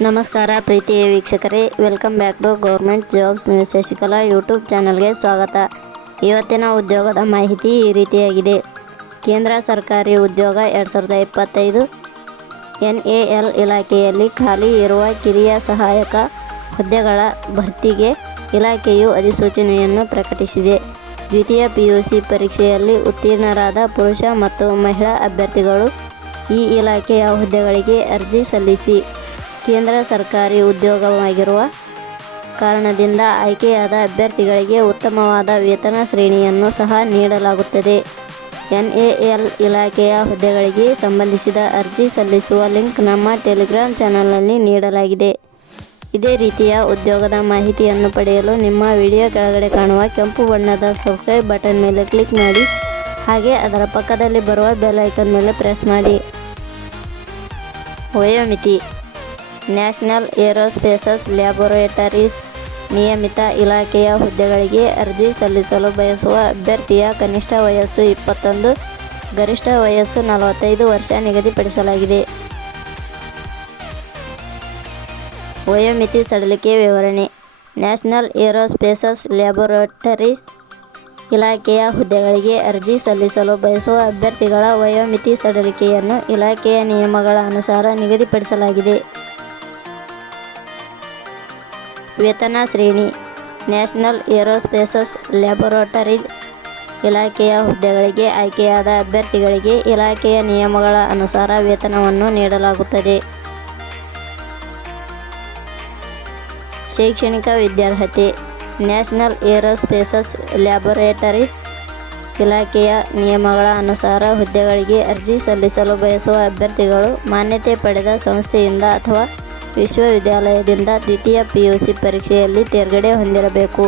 ನಮಸ್ಕಾರ ಪ್ರೀತಿಯ ವೀಕ್ಷಕರೇ welcome back to government jobs Shashikala YouTube ಚಾನಲ್ಗೆ ಸ್ವಾಗತ. ಇವತ್ತಿನ ಉದ್ಯೋಗದ ಮಾಹಿತಿ ಈ ರೀತಿಯಾಗಿದೆ. ಕೇಂದ್ರ ಸರ್ಕಾರಿ ಉದ್ಯೋಗ ಎರಡು ಸಾವಿರದ ಇಪ್ಪತ್ತೈದು ಎನ್ ಎ ಎಲ್ ಇಲಾಖೆಯಲ್ಲಿ ಖಾಲಿ ಇರುವ ಕಿರಿಯ ಸಹಾಯಕ ಹುದ್ದೆಗಳ ಭರ್ತಿಗೆ ಇಲಾಖೆಯು ಅಧಿಸೂಚನೆಯನ್ನು ಪ್ರಕಟಿಸಿದೆ. ದ್ವಿತೀಯ ಪಿ ಯು ಸಿ ಪರೀಕ್ಷೆಯಲ್ಲಿ ಉತ್ತೀರ್ಣರಾದ ಪುರುಷ ಮತ್ತು ಮಹಿಳಾ ಅಭ್ಯರ್ಥಿಗಳು ಈ ಇಲಾಖೆಯ ಹುದ್ದೆಗಳಿಗೆ ಅರ್ಜಿ ಸಲ್ಲಿಸಿ. ಕೇಂದ್ರ ಸರ್ಕಾರಿ ಉದ್ಯೋಗವಾಗಿರುವ ಕಾರಣದಿಂದ ಆಯ್ಕೆಯಾದ ಅಭ್ಯರ್ಥಿಗಳಿಗೆ ಉತ್ತಮವಾದ ವೇತನ ಶ್ರೇಣಿಯನ್ನು ಸಹ ನೀಡಲಾಗುತ್ತದೆ. ಎನ್ ಎ ಎಲ್ ಇಲಾಖೆಯ ಹುದ್ದೆಗಳಿಗೆ ಸಂಬಂಧಿಸಿದ ಅರ್ಜಿ ಸಲ್ಲಿಸುವ ಲಿಂಕ್ ನಮ್ಮ ಟೆಲಿಗ್ರಾಮ್ ಚಾನಲ್ನಲ್ಲಿ ನೀಡಲಾಗಿದೆ. ಇದೇ ರೀತಿಯ ಉದ್ಯೋಗದ ಮಾಹಿತಿಯನ್ನು ಪಡೆಯಲು ನಿಮ್ಮ ವಿಡಿಯೋ ಕೆಳಗಡೆ ಕಾಣುವ ಕೆಂಪು ಬಣ್ಣದ ಸಬ್ಸ್ಕ್ರೈಬ್ ಬಟನ್ ಮೇಲೆ ಕ್ಲಿಕ್ ಮಾಡಿ, ಹಾಗೆ ಅದರ ಪಕ್ಕದಲ್ಲಿ ಬರುವ ಬೆಲ್ ಐಕನ್ ಮೇಲೆ ಪ್ರೆಸ್ ಮಾಡಿ. ವಯೋಮಿತಿ ನ್ಯಾಷನಲ್ ಏರೋಸ್ಪೇಸಸ್ ಲ್ಯಾಬೊರೇಟರೀಸ್ ನಿಯಮಿತ ಇಲಾಖೆಯ ಹುದ್ದೆಗಳಿಗೆ ಅರ್ಜಿ ಸಲ್ಲಿಸಲು ಬಯಸುವ ಅಭ್ಯರ್ಥಿಯ ಕನಿಷ್ಠ ವಯಸ್ಸು ಇಪ್ಪತ್ತೊಂದು, ಗರಿಷ್ಠ ವಯಸ್ಸು ನಲವತ್ತೈದು ವರ್ಷ ನಿಗದಿಪಡಿಸಲಾಗಿದೆ. ವಯೋಮಿತಿ ಸಡಿಲಿಕೆ ವಿವರಣೆ. ನ್ಯಾಷನಲ್ ಏರೋಸ್ಪೇಸಸ್ ಲ್ಯಾಬೊರೇಟರೀಸ್ ಇಲಾಖೆಯ ಹುದ್ದೆಗಳಿಗೆ ಅರ್ಜಿ ಸಲ್ಲಿಸಲು ಬಯಸುವ ಅಭ್ಯರ್ಥಿಗಳ ವಯೋಮಿತಿ ಸಡಿಲಿಕೆಯನ್ನು ಇಲಾಖೆಯ ನಿಯಮಗಳ ಅನುಸಾರ ನಿಗದಿಪಡಿಸಲಾಗಿದೆ. ವೇತನ ಶ್ರೇಣಿ, ನ್ಯಾಷನಲ್ ಏರೋಸ್ಪೇಸಸ್ ಲ್ಯಾಬೊರೇಟರಿ ಇಲಾಖೆಯ ಹುದ್ದೆಗಳಿಗೆ ಆಯ್ಕೆಯಾದ ಅಭ್ಯರ್ಥಿಗಳಿಗೆ ಇಲಾಖೆಯ ನಿಯಮಗಳ ಅನುಸಾರ ವೇತನವನ್ನು ನೀಡಲಾಗುತ್ತದೆ. ಶೈಕ್ಷಣಿಕ ವಿದ್ಯಾರ್ಹತೆ, ನ್ಯಾಷನಲ್ ಏರೋಸ್ಪೇಸಸ್ ಲ್ಯಾಬೊರೇಟರಿ ಇಲಾಖೆಯ ನಿಯಮಗಳ ಅನುಸಾರ ಹುದ್ದೆಗಳಿಗೆ ಅರ್ಜಿ ಸಲ್ಲಿಸಲು ಬಯಸುವ ಅಭ್ಯರ್ಥಿಗಳು ಮಾನ್ಯತೆ ಪಡೆದ ಸಂಸ್ಥೆಯಿಂದ ಅಥವಾ ವಿಶ್ವವಿದ್ಯಾಲಯದಿಂದ ದ್ವಿತೀಯ ಪಿ ಯು ಸಿ ಪರೀಕ್ಷೆಯಲ್ಲಿ ತೇರ್ಗಡೆ ಹೊಂದಿರಬೇಕು.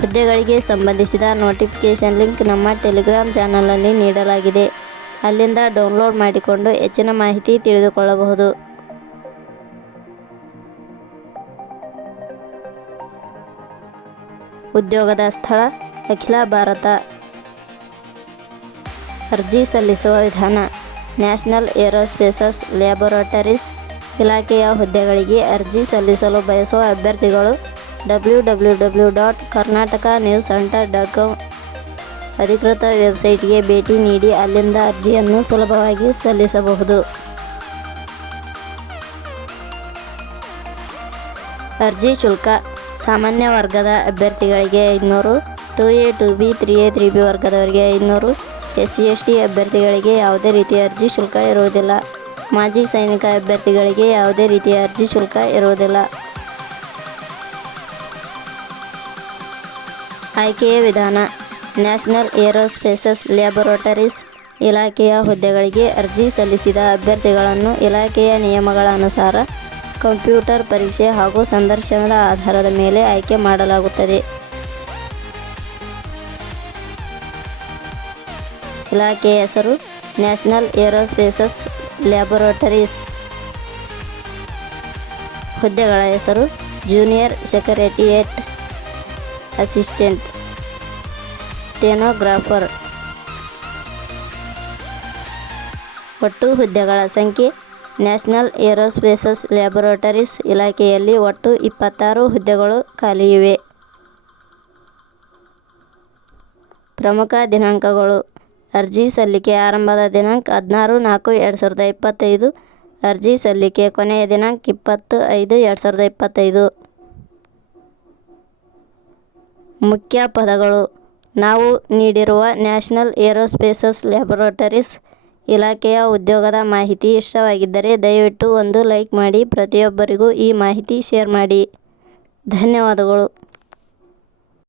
ಹುದ್ದೆಗಳಿಗೆ ಸಂಬಂಧಿಸಿದ ನೋಟಿಫಿಕೇಷನ್ ಲಿಂಕ್ ನಮ್ಮ ಟೆಲಿಗ್ರಾಮ್ ಚಾನಲಲ್ಲಿ ನೀಡಲಾಗಿದೆ. ಅಲ್ಲಿಂದ ಡೌನ್ಲೋಡ್ ಮಾಡಿಕೊಂಡು ಹೆಚ್ಚಿನ ಮಾಹಿತಿ ತಿಳಿದುಕೊಳ್ಳಬಹುದು. ಉದ್ಯೋಗದ ಸ್ಥಳ, ಅಖಿಲ ಭಾರತ. ಅರ್ಜಿ ಸಲ್ಲಿಸುವ ವಿಧಾನ, ನ್ಯಾಷನಲ್ ಏರೋಸ್ಪೇಸಸ್ ಲ್ಯಾಬೊರೇಟರೀಸ್ ಇಲಾಖೆಯ ಹುದ್ದೆಗಳಿಗೆ ಅರ್ಜಿ ಸಲ್ಲಿಸಲು ಬಯಸುವ ಅಭ್ಯರ್ಥಿಗಳು W W W dot Karnataka news center dot com ಅಧಿಕೃತ ವೆಬ್ಸೈಟ್ಗೆ ಭೇಟಿ ನೀಡಿ ಅಲ್ಲಿಂದ ಅರ್ಜಿಯನ್ನು ಸುಲಭವಾಗಿ ಸಲ್ಲಿಸಬಹುದು. ಅರ್ಜಿ ಶುಲ್ಕ, ಸಾಮಾನ್ಯ ವರ್ಗದ ಅಭ್ಯರ್ಥಿಗಳಿಗೆ ಐದುನೂರು two A, two B, three A, three B ವರ್ಗದವರಿಗೆ ಐದುನೂರು ಎಸ್ ಸಿ, ಎಸ್ ಟಿ ಅಭ್ಯರ್ಥಿಗಳಿಗೆ ಯಾವುದೇ ರೀತಿಯ ಅರ್ಜಿ ಶುಲ್ಕ ಇರುವುದಿಲ್ಲ. ಮಾಜಿ ಸೈನಿಕ ಅಭ್ಯರ್ಥಿಗಳಿಗೆ ಯಾವುದೇ ರೀತಿಯ ಅರ್ಜಿ ಶುಲ್ಕ ಇರುವುದಿಲ್ಲ. ಆಯ್ಕೆಯ ವಿಧಾನ. ನ್ಯಾಷನಲ್ ಏರೋಸ್ಪೇಸಸ್ ಲ್ಯಾಬೊರೇಟರೀಸ್ ಇಲಾಖೆಯ ಹುದ್ದೆಗಳಿಗೆ ಅರ್ಜಿ ಸಲ್ಲಿಸಿದ ಅಭ್ಯರ್ಥಿಗಳನ್ನು ಇಲಾಖೆಯ ನಿಯಮಗಳ ಅನುಸಾರ ಕಂಪ್ಯೂಟರ್ ಪರೀಕ್ಷೆ ಹಾಗೂ ಸಂದರ್ಶನದ ಆಧಾರದ ಮೇಲೆ ಆಯ್ಕೆ ಮಾಡಲಾಗುತ್ತದೆ. ಇಲಾಖೆಯ ಹೆಸರು ನ್ಯಾಷನಲ್ ಏರೋಸ್ಪೇಸಸ್ ಲ್ಯಾಬೊರೇಟರೀಸ್ ಹುದ್ದೆಗಳ ಹೆಸರು ಜೂನಿಯರ್ ಸೆಕ್ರೆಟರಿಯೇಟ್ ಅಸಿಸ್ಟೆಂಟ್ ಸ್ಟೆನೋಗ್ರಾಫರ್ ಒಟ್ಟು ಹುದ್ದೆಗಳ ಸಂಖ್ಯೆ ನ್ಯಾಷನಲ್ ಏರೋಸ್ಪೇಸಸ್ ಲ್ಯಾಬೊರೇಟರೀಸ್ ಇಲಾಖೆಯಲ್ಲಿ ಒಟ್ಟು ಇಪ್ಪತ್ತಾರು ಹುದ್ದೆಗಳು ಖಾಲಿಯಿವೆ. ಪ್ರಮುಖ ದಿನಾಂಕಗಳು ಅರ್ಜಿ ಸಲ್ಲಿಕೆ ಆರಂಭದ ದಿನಾಂಕ ಹದಿನಾರು ನಾಲ್ಕು ಎರಡು ಸಾವಿರದ ಇಪ್ಪತ್ತೈದು. ಅರ್ಜಿ ಸಲ್ಲಿಕೆ ಕೊನೆಯ ದಿನಾಂಕ ಇಪ್ಪತ್ತು ಐದು ಎರಡು ಸಾವಿರದ ಇಪ್ಪತ್ತೈದು. ಮುಖ್ಯ ಪದಗಳು. ನಾವು ನೀಡಿರುವ ನ್ಯಾಷನಲ್ ಏರೋಸ್ಪೇಸಸ್ ಲ್ಯಾಬೊರೇಟರೀಸ್ ಇಲಾಖೆಯ ಉದ್ಯೋಗದ ಮಾಹಿತಿ ಇಷ್ಟವಾಗಿದ್ದರೆ ದಯವಿಟ್ಟು ಒಂದು ಲೈಕ್ ಮಾಡಿ, ಪ್ರತಿಯೊಬ್ಬರಿಗೂ ಈ ಮಾಹಿತಿ ಶೇರ್ ಮಾಡಿ. ಧನ್ಯವಾದಗಳು.